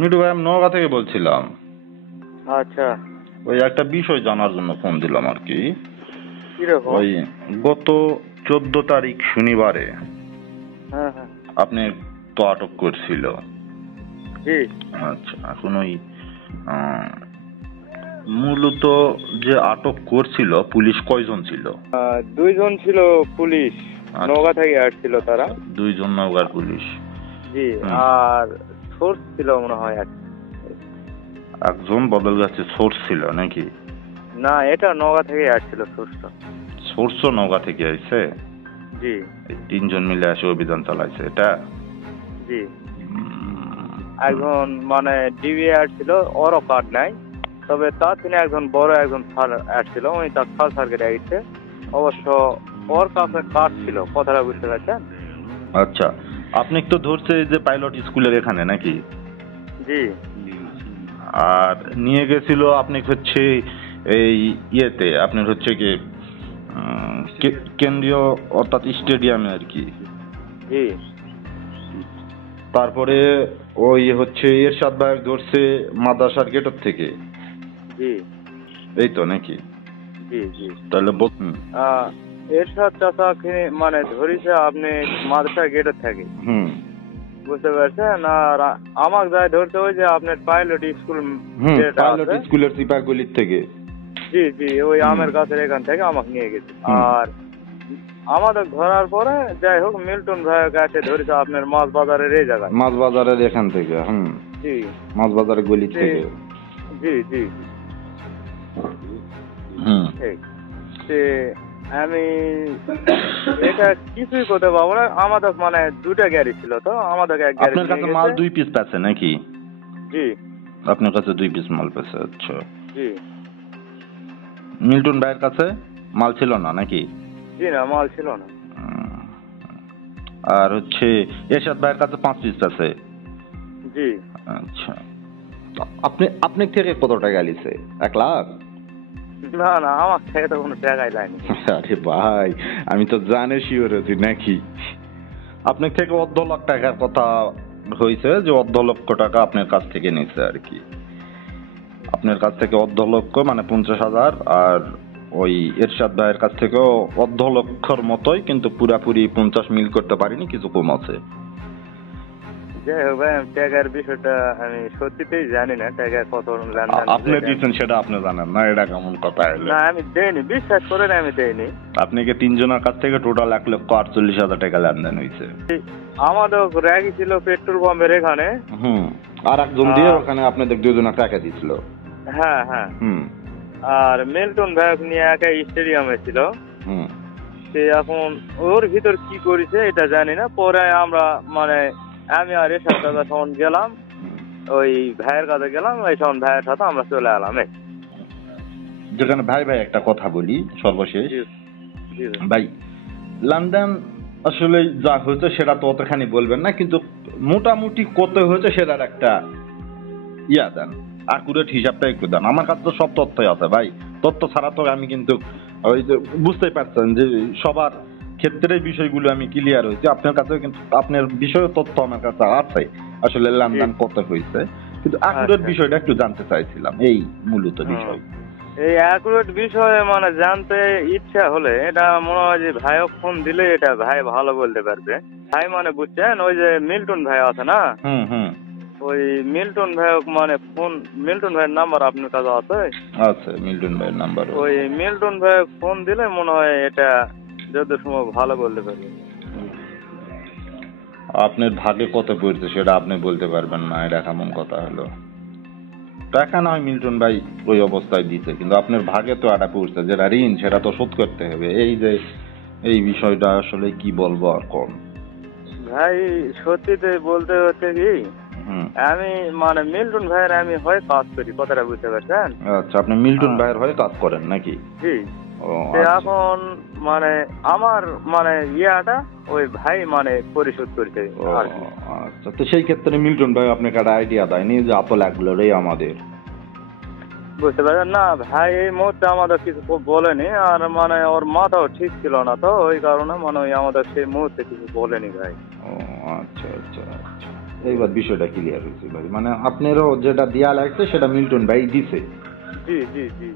মিঠু ভাই, আমি নওগাঁ থেকে বলছিলাম। আচ্ছা, ওই একটা বিষয় জানার জন্য ফোন দিলাম আর কি। কিরকম? ওই গত 14 তারিখ শনিবারে হ্যাঁ হ্যাঁ, আপনি তো আটক করছিল। জি। আচ্ছা, এখন ওই আহ, মূলত যে আটক করছিল পুলিশ কয়জন ছিল? দুইজন ছিল পুলিশ, আচ্ছা, নওগাঁ থেকে আসছিল তারা। দুইজন নওগাঁর পুলিশ। জি। হুম। আর সোর্স ছিল মনে হয় একজন বদলগাছি সোর্স ছিল নাকি? না, এটা নওগাঁ থেকে আসছিল সোর্সটা। সোর্সও নওগাঁ থেকে আইছে? জি এই তিনজন মিলে এসে অভিযান চালাইছে এটা? জি। হুম। একজন মানে ডিবি আসছিল, ওরও কার্ড নাই, তবে তার তিনি একজন বড় একজন স্যার আসছিল, উনি তার খাল স্যারকে ডাকছে। অবশ্য ওর কাছে কার্ড ছিল, কথাটা বুঝতে পারছেন? আচ্ছা, আপনি তো ধরছে এই যে পাইলট স্কুলের এখানে নাকি? জি আর নিয়ে গেছিল আপনি হচ্ছে এই ইয়েতে, আপনার হচ্ছে কি কেন্দ্রীয় অর্থাৎ স্টেডিয়ামে আর কি। জি তারপরে ওই হচ্ছে এরশাদ ভাই ধরছে মাদ্রাসার গেটের থেকে, জি এই তো নাকি? জি জি। তাহলে এরশাদ চাচাকে মানে ধরিছে আপনি মাদ্রাসা গেটের থেকে, হুম বুঝতে পারছেন? আর আমাকে যায় ধরতে ওই যে আপনার পাইলট স্কুল হুম যেটা পাইলট আছে। স্কুলের সিপাহীগলির থেকে। জি জি, ওই হুম। আমের গাছের এখান থেকে আমাকে নিয়ে গেছে। হুম। আর আমাদের ধরার পরে যাই হোক মিল্টন ভাইয়ের কাছে ধরেছে আপনার মাছ বাজারের এই জায়গায়। মাছ বাজারের এখান থেকে। হুম। জি মাছ বাজারের গলি জি থেকে। জি জি। হুম। ঠিক। সে আমি এটা কিছুই করতে পারবো না। আমাদের মানে দুটা গাড়ি ছিল, তো আমাদের এক গাড়ি আপনার কাছে নিয়ে মাল গেছে। 2 পিস পাচ্ছে নাকি? জি আপনার কাছে 2 পিস মাল পাচ্ছে। আচ্ছা, জি মিল্টন ভাইয়ের কাছে মাল ছিল না নাকি? জি, না মাল ছিল না। উম, আর হচ্ছে এরশাদ ভাইয়ের কাছে 5 পিস আছে। জি আচ্ছা, আপনি আপনি থেকে কত টাকা লিছে? 1 লাখ? না না, আমার থেকে তো কোনো টাকাই লাইনি। আরে ভাই, আমি তো জানি শিওর আছি নাকি। আপনার থেকে 1.5 লাখ টাকার কথা হয়েছে, যে 1.5 লক্ষ টাকা আপনার কাছ থেকে নিছে আর কি। আপনার কাছ থেকে 1.5 লক্ষ মানে 50,000, আর ওই এরশাদ ভাইয়ের কাছ থেকেও 1.5 লক্ষর মতোই, কিন্তু পুরাপুরি 50 মিল করতে পারিনি, কিছু কম আছে। যাই হোক ভাই, টাকার বিষয়টা আমি সত্যিতেই জানি না, টাকা কত লেনদেন আপনি দিচ্ছেন সেটা আপনি জানেন না, এটা কেমন কথা হলো? না আমি দেইনি, বিশ্বাস করেন আমি দেইনি। আপনি কি 3 জনের কাছ থেকে টোটাল 1,48,000 টাকা লেনদেন হয়েছে? আমাদের র্যাগি ছিল পেট্রোল পাম্পের এখানে। হুম। আর একজন দিয়ে ওখানে আপনাদের 2 জনের টাকা দিছিল। হ্যাঁ হ্যাঁ। হুম আর মিল্টন ভাই নিয়ে একা স্টেডিয়ামে ছিল। হুম সে এখন ওর ভিতর কি করেছে এটা জানি না। পরে আমরা মানে আমি আর এর সাথে তখন গেলাম, ওই ভাইয়ের কাছে গেলাম, ওই তখন ভাইয়ের সাথে আমরা চলে এলাম। যেখানে ভাই ভাই একটা কথা বলি সর্বশেষ। জি জি ভাই, লন্ডন আসলে যা হয়েছে সেটা তো অতখানি বলবেন না, কিন্তু মোটামুটি কত হয়েছে সেটার একটা ইয়া দেন, অ্যাকুরেট হিসাবটা একটু দেন। আমার কাছে তো সব তথ্যই আছে ভাই, তথ্য ছাড়া তো আমি কিন্তু ওই যে বুঝতেই পারছেন যে সবার ক্ষেত্রে বিষয়গুলো আমি ক্লিয়ার হয়েছে, আপনার কাছেও কিন্তু আপনার বিষয়ে তথ্য আমার কাছে আছে, আসলে লেনদেন কত হয়েছে, কিন্তু অ্যাকুরেট বিষয়টা একটু জানতে চাইছিলাম, এই মূলত বিষয়। এই অ্যাকুরেট বিষয়ে মানে জানতে ইচ্ছা হলে এটা মনে হয় যে ভাইও ফোন দিলে এটা ভাই ভালো বলতে পারবে। ভাই মানে বুঝছেন, ওই যে মিল্টন ভাই আছে না, হুম হুম ওই মিল্টন ভাই মানে ফোন, মিল্টন ভাইয়ের নাম্বার আপনার কাছে আছে? আছে মিল্টন ভাইয়ের নাম্বার। ওই মিল্টন ভাই ফোন দিলে মনে হয় এটা যত সময় ভালো বলতে পারবে। আপনার ভাগে কত পড়ছে সেটা আপনি বলতে পারবেন না, এটা কেমন কথা হলো? টাকা না হয় মিল্টন ভাই ওই অবস্থায় দিতে, কিন্তু আপনার ভাগে তো আটা পড়ছে, যেটা ঋণ সেটা তো শোধ করতে হবে। এই যে এই বিষয়টা আসলে কি বলবো আর কোন ভাই সত্যিতে বলতে হচ্ছে কি, আমি মানে মিল্টন ভাইয়ের আমি হয় কাজ করি, কথাটা বুঝতে পারছেন? আচ্ছা, আপনি মিল্টন ভাইয়ের হয়ে কাজ করেন নাকি? জি। ও সে আচ্ছা এখন মানে আমার মানে ইয়াটা ওই ভাই মানে পরিশোধ করছে ও আর কি। আচ্ছা, তো সেই ক্ষেত্রে মিল্টন ভাই আপনাকে একটা আইডিয়া দেয়নি যে এত লাগলোই আমাদের? বুঝতে পারছেন না ভাই, এই মুহূর্তে আমাদের কিছু বলেনি, আর মানে ওর মাথাও ঠিক ছিল না, তো ওই কারণে মানে ওই আমাদের সেই মুহূর্তে কিছু বলেনি ভাই। ও আচ্ছা আচ্ছা আচ্ছা। এইবার বিষয়টা ক্লিয়ার হয়েছে ভাই, মানে আপনারও যেটা দেয়া লাগছে সেটা মিল্টন ভাই দিছে। জি জি জি